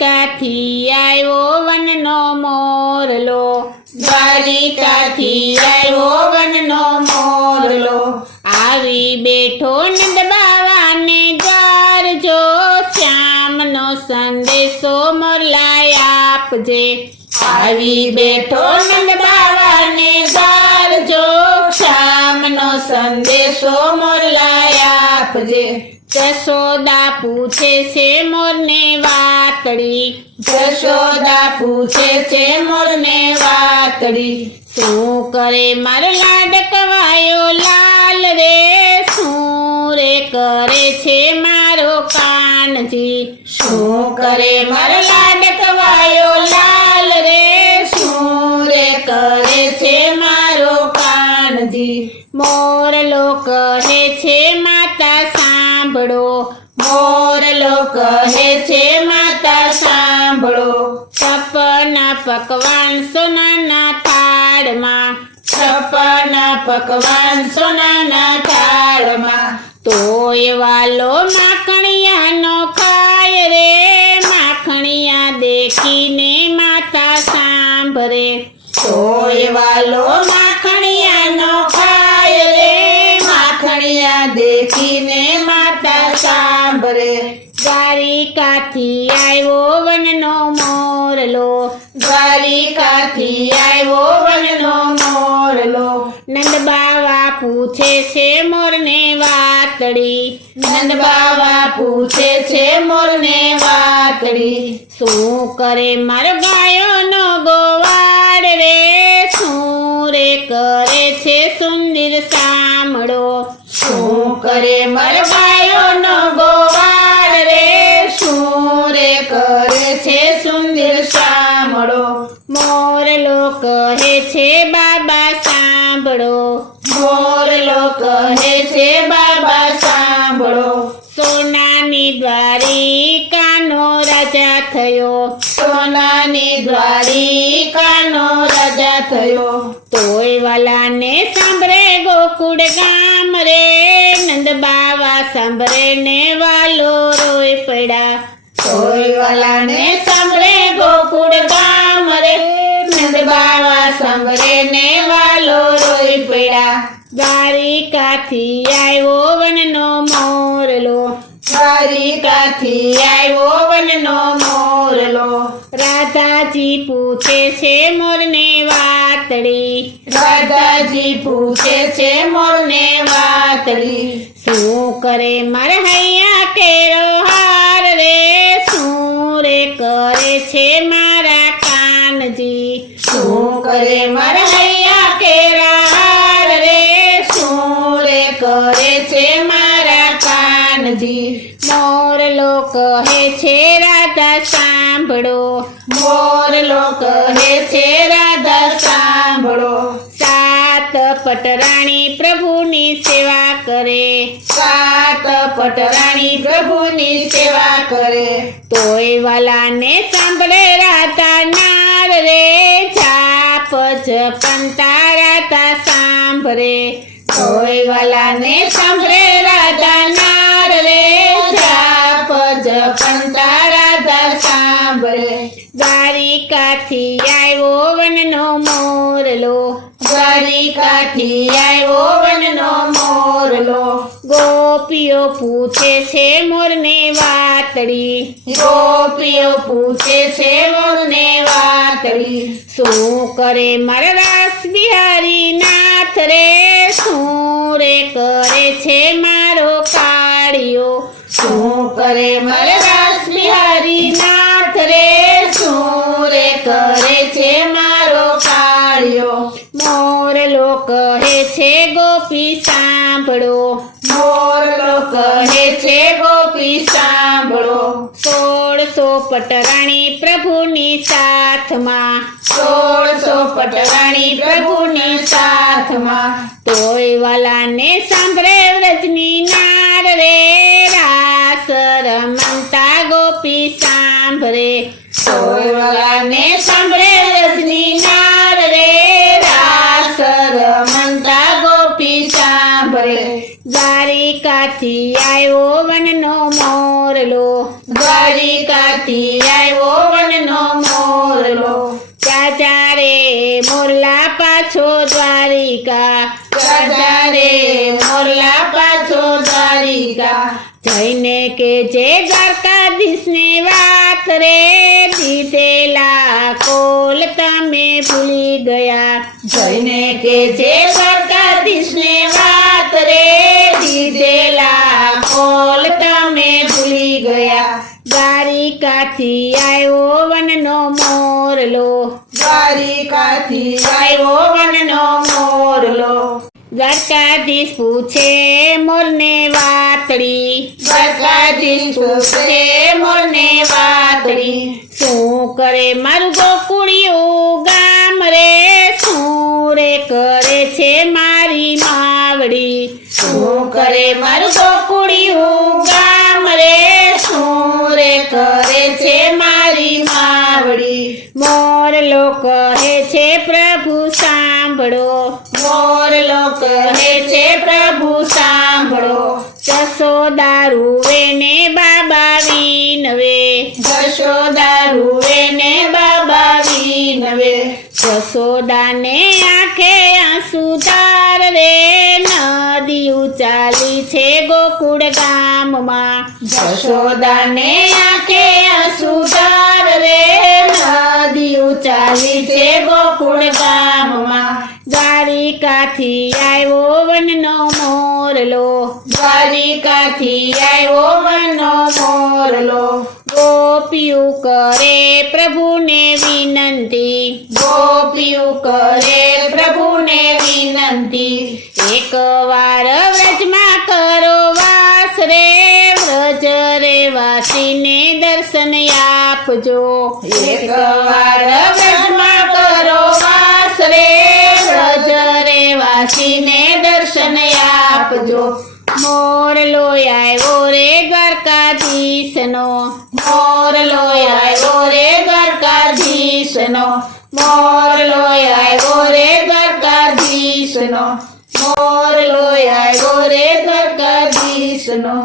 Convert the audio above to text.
દ્વારિકાથી આવ્યો વનનો મોરલો. દ્વારિકાથી આવ્યો વનનો મોરલો. આવી બેઠો નંદ બાવાને ગારજો. શ્યામનો સંદેશો મોરલાય આપજે. આવી બેઠો નંદ બાવાને ગારજો. શ્યામનો સંદેશો મોરલાય આપજે. જશોદા પૂછે છે મોરને વાતડી જશોદા પૂછે છે મોરને વાતડી શું કરે મારો લાડકવાયો લાલ રે? શું રે કરે છે મારો કાનજી? શું કરે મારો લાડકવાયો લાલ રે? શું રે કરે છે મારો કાનજી? મોરલો કહે છે, માતા સાંભળો. મોરલો કહે છે સાંભળો. છપ્પના પકવાન સોનાના થાળમાં છપ્પના પકવાન સોનાના થાળમાં તોય વાલો માખણિયાનો ખાય રે. માખણિયા દેખીને માતા સાંભળે. તોય વાલો માખણિયાનો ખાય રે. માખણિયા દેખીને માતા સાંભળે. દ્વારિકાથી આવ્યો વનનો મોરલો. દ્વારિકાથી આવ્યો વનનો મોરલો. નંદ બાવા પૂછે છે મોરને વાતડી. નંદ બાવા પૂછે છે મોરને વાતડી. શું કરે મારો ગાયોનો ગોવાડ રે? શું રે કરે સુંદર મોર મોરલો કહે છે બાબા સાંભળો. મોરલો કહે છે બાબા સાંભળો. સોનાની દ્વારિકાનો રાજા થયો. સોનાની દ્વારિકાનો રાજા થયો. તોય વાલાને સાંભળે ગોકુળ ગામ રે. નંદ બાવા સાંભળે ને વાલો રોય પડ્યા. કોઈ વાલાને સાંભળે બાવા સાંભળે ને વાલો રોઈ પડ્યા. દ્વારિકાથી આવ્યો વનનો મોરલો. દ્વારિકાથી આવ્યો વનનો મોરલો. રાધાજી પૂછે છે મોરને વાતડી રાધાજી પૂછે છે મોરને વાતડી શું કરે મારે હૈયા કેરો હાર રે? શું કરે મારા હૈયા કેરા રે શું રે કરે છે મારા કાનજી. મોરલો કહે છે રાધા, સાંભળો. મોરલો કહે છે રાધા, સાંભળો. સાત પટરાણી પ્રભુની સેવા કરે. સાત પટરાણી પ્રભુની સેવા કરે. તોય વાલાને સાંભળે રાધા, નાર રે જાપ તારા રાધા સાંભળે. કોઈ વાલાને સાંભળે રાધા નાર રે. જાપ જપંતા રાધા સાંભળે. દ્વારિકાથી આવ્યો વનનો મોરલો. દ્વારિકાથી આવ્યો વનનો મોરલો. ગોપીઓ પૂછે છે મોરને વાતડી ગોપીઓ પૂછે છે વાતડી શું કરે મારા રાસ બિહારી નાથ રે? શું રે કરે છે મારો કાળિયો? શું કરે મારા રાસ બિહારી નાથ રે? શું રે કરે છે મારો કાળિયો? મોરલો કહે છે, ગોપી સાંભળો. મોરલો કહે છે, ગોપી સાંભળો. પટરાણી પ્રભુની સાથમાં. સોળસો પટરાણી પ્રભુની સાથમાં. તોય વાલાને સાંભળે વ્રજની નાર રે. રાસ રમતા ગોપી સાંભળે. સોળવાલાને સાંભળે આવ્યો વનનો મોરલો. દ્વારિકાથી આવ્યો વનનો મોરલો. ચાચા રે મોરલા પાછો દ્વારિકા. ચાચા રે મોરલા પાછો દ્વારિકા. જઈને કે જે દ્વારકાધીશની વાત રે. દીધેલા કોલ તમે ભૂલી ગયા. જઈને કે જે કોલ તમે ભૂલી ગયા. દ્વારિકાથી આવ્યો વનનો મોરલો. દ્વારિકાથી આવ્યો વનનો મોરલો. દ્વારકાધીશ પૂછે મોરને વાતડી. દ્વારકાધીશ પૂછે મોરને વાતડી. શું કરે મારું ગોકુળિયું શું કરે મારું ગોકુળિયું ગામ રે શું રે કરે છે મારી માવડી? મોરલો કહે છે, પ્રભુ, સાંભળો. મોરલો કહે છે, પ્રભુ, સાંભળો. જશો દારૂ ને બાબા વિનવે. જશો દારૂ ને બાબા વિનવે. જસોદાને આંખે આંસુ ધાર રે નદી ચાલી છે ગોકુળ ગામમાં. જશોદાને આંખે આંસુદાર રે નદીઓ ચાલી છે ગોકુળ ગામમાં. દ્વારિકાથી આવ્યો વનનો મોરલો. દ્વારિકાથી આવ્યો વનનો મોરલો. ગોપીઓ કરે પ્રભુને વિનંતી. ગોપીઓ કરે પ્રભુને વિનંતી. એક વાર વ્રજમાં કરો વાસ રે, વ્રજ રે વાસીને દર્શન આપજો. એક વાર વ્રજમાં કરો વાસ રે, વ્રજ રે વાસીને દર્શન આપજો. મોરલો આવ્યો રે દ્વારકાધીશનો. મોરલો આવ્યો રે દ્વારકાધીશનો. મોરલો આવ્યો રે દ્વારકાધીશનો. મોરલો આવ્યો રે દ્વારકાધીશનો.